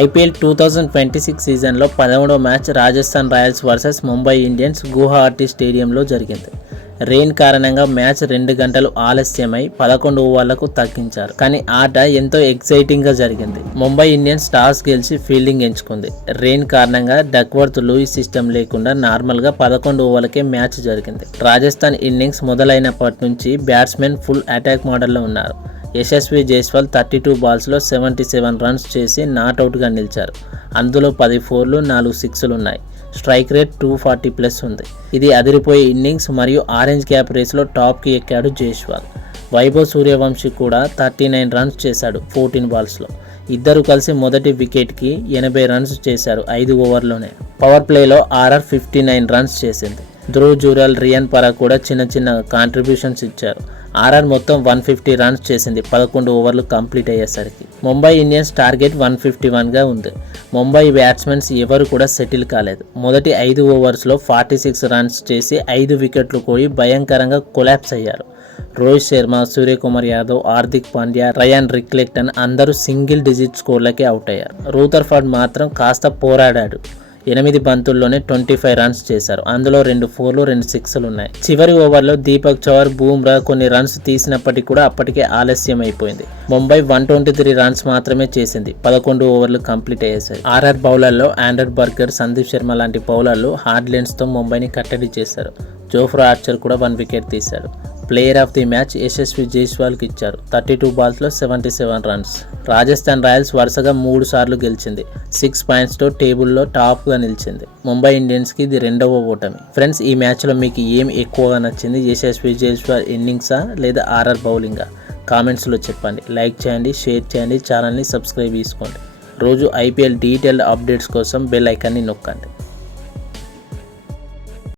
IPL 2026 సీజన్లో 13వ match Rajasthan Royals versus Mumbai Indians Guwahati స్టేడియంలో జరిగింది. రెయిన్ కారణంగా మ్యాచ్ 2 గంటలు ఆలస్యమై 11 ఓవర్లకు తగ్గించారు. కానీ ఆట ఎంతో ఎక్సైటింగ్గా జరిగింది. ముంబై ఇండియన్స్ టాస్ గెలిచి ఫీల్డింగ్ ఎంచుకుంది. రెయిన్ కారణంగా డక్వర్త్ లూయిస్ సిస్టమ్ లేకుండా నార్మల్గా 11 ఓవర్లకే మ్యాచ్ జరిగింది. రాజస్థాన్ ఇన్నింగ్స్ మొదలైనప్పటి నుంచి బ్యాట్స్మెన్ ఫుల్ అటాక్ మోడల్లో ఉన్నారు. యశస్వి జైస్వాల్ 32 బాల్స్లో 77 రన్స్ చేసి నాట్అవుట్గా నిలిచారు. అందులో 10 4లు 4 6లు ఉన్నాయి. స్ట్రైక్ రేట్ 240+ ఉంది. ఇది అదిరిపోయే ఇన్నింగ్స్ మరియు ఆరెంజ్ క్యాప్ రేస్లో టాప్కి ఎక్కాడు జైస్వాల్. వైభవ్ సూర్యవంశీ కూడా 39 రన్స్ చేశాడు 14 బాల్స్లో. ఇద్దరు కలిసి మొదటి వికెట్కి 80 రన్స్ చేశారు 5 ఓవర్లోనే. పవర్ ప్లేలో ఆర్ఆర్ 59 రన్స్ చేసింది. ధ్రువ్ జురెల్, రియాన్ పరాగ్ కూడా చిన్న కాంట్రిబ్యూషన్స్ ఇచ్చారు. ఆర్ఆర్ మొత్తం 150 రన్స్ చేసింది 11 ఓవర్లు కంప్లీట్ అయ్యేసరికి. ముంబై ఇండియన్స్ టార్గెట్ 151గా ఉంది. ముంబై బ్యాట్స్మెన్స్ ఎవరు కూడా సెటిల్ కాలేదు. మొదటి 5 ఓవర్స్లో 46 రన్స్ చేసి 5 వికెట్లు కోయి భయంకరంగా కొలాప్స్ అయ్యారు. రోహిత్ శర్మ, సూర్యకుమార్ యాదవ్, హార్దిక్ పాండ్యా, రయాన్ రిక్లెక్టన్ అందరూ సింగిల్ డిజిట్ స్కోర్లకే అవుట్ అయ్యారు. రూథర్ఫర్డ్ మాత్రం కాస్త పోరాడాడు. 8 బంతుల్లోనే 25 రన్స్ చేశారు. అందులో 2 4లు 2 6లు ఉన్నాయి. చివరి ఓవర్లో దీపక్ చహర్, బూమ్రా కొన్ని రన్స్ తీసినప్పటికీ కూడా అప్పటికే ఆలస్యం అయిపోయింది. ముంబై 123 రన్స్ మాత్రమే చేసింది. 11 ఓవర్లు కంప్లీట్ అయ్యేసాయి. ఆర్ఆర్ బౌలర్లో ఆండర్ బర్గర్, సందీప్ శర్మ లాంటి బౌలర్లు హార్డ్ లెన్స్తో ముంబైని కట్టడి చేశారు. జోఫ్రా ఆర్చర్ కూడా 1 వికెట్ తీశాడు. Player of the match Yashasvi జైస్వాల్కి ఇచ్చారు. 32 బాల్స్లో 77 రన్స్. రాజస్థాన్ రాయల్స్ వరుసగా 3 సార్లు గెలిచింది. 6 పాయింట్స్తో టేబుల్లో టాప్గా నిలిచింది. ముంబై ఇండియన్స్కి ఇది 2వ ఓటమి. ఫ్రెండ్స్, ఈ మ్యాచ్లో మీకు ఏం ఎక్కువగా నచ్చింది? యశస్వి జైస్వాల్ ఇన్నింగ్సా లేదా ఆర్ఆర్ బౌలింగా? కామెంట్స్లో చెప్పండి. లైక్ చేయండి, షేర్ చేయండి, ఛానల్ని సబ్స్క్రైబ్ చేసుకోండి. రోజు ఐపీఎల్ డీటెయిల్డ్ అప్డేట్స్ కోసం బెల్ ఐకాన్ని నొక్కండి.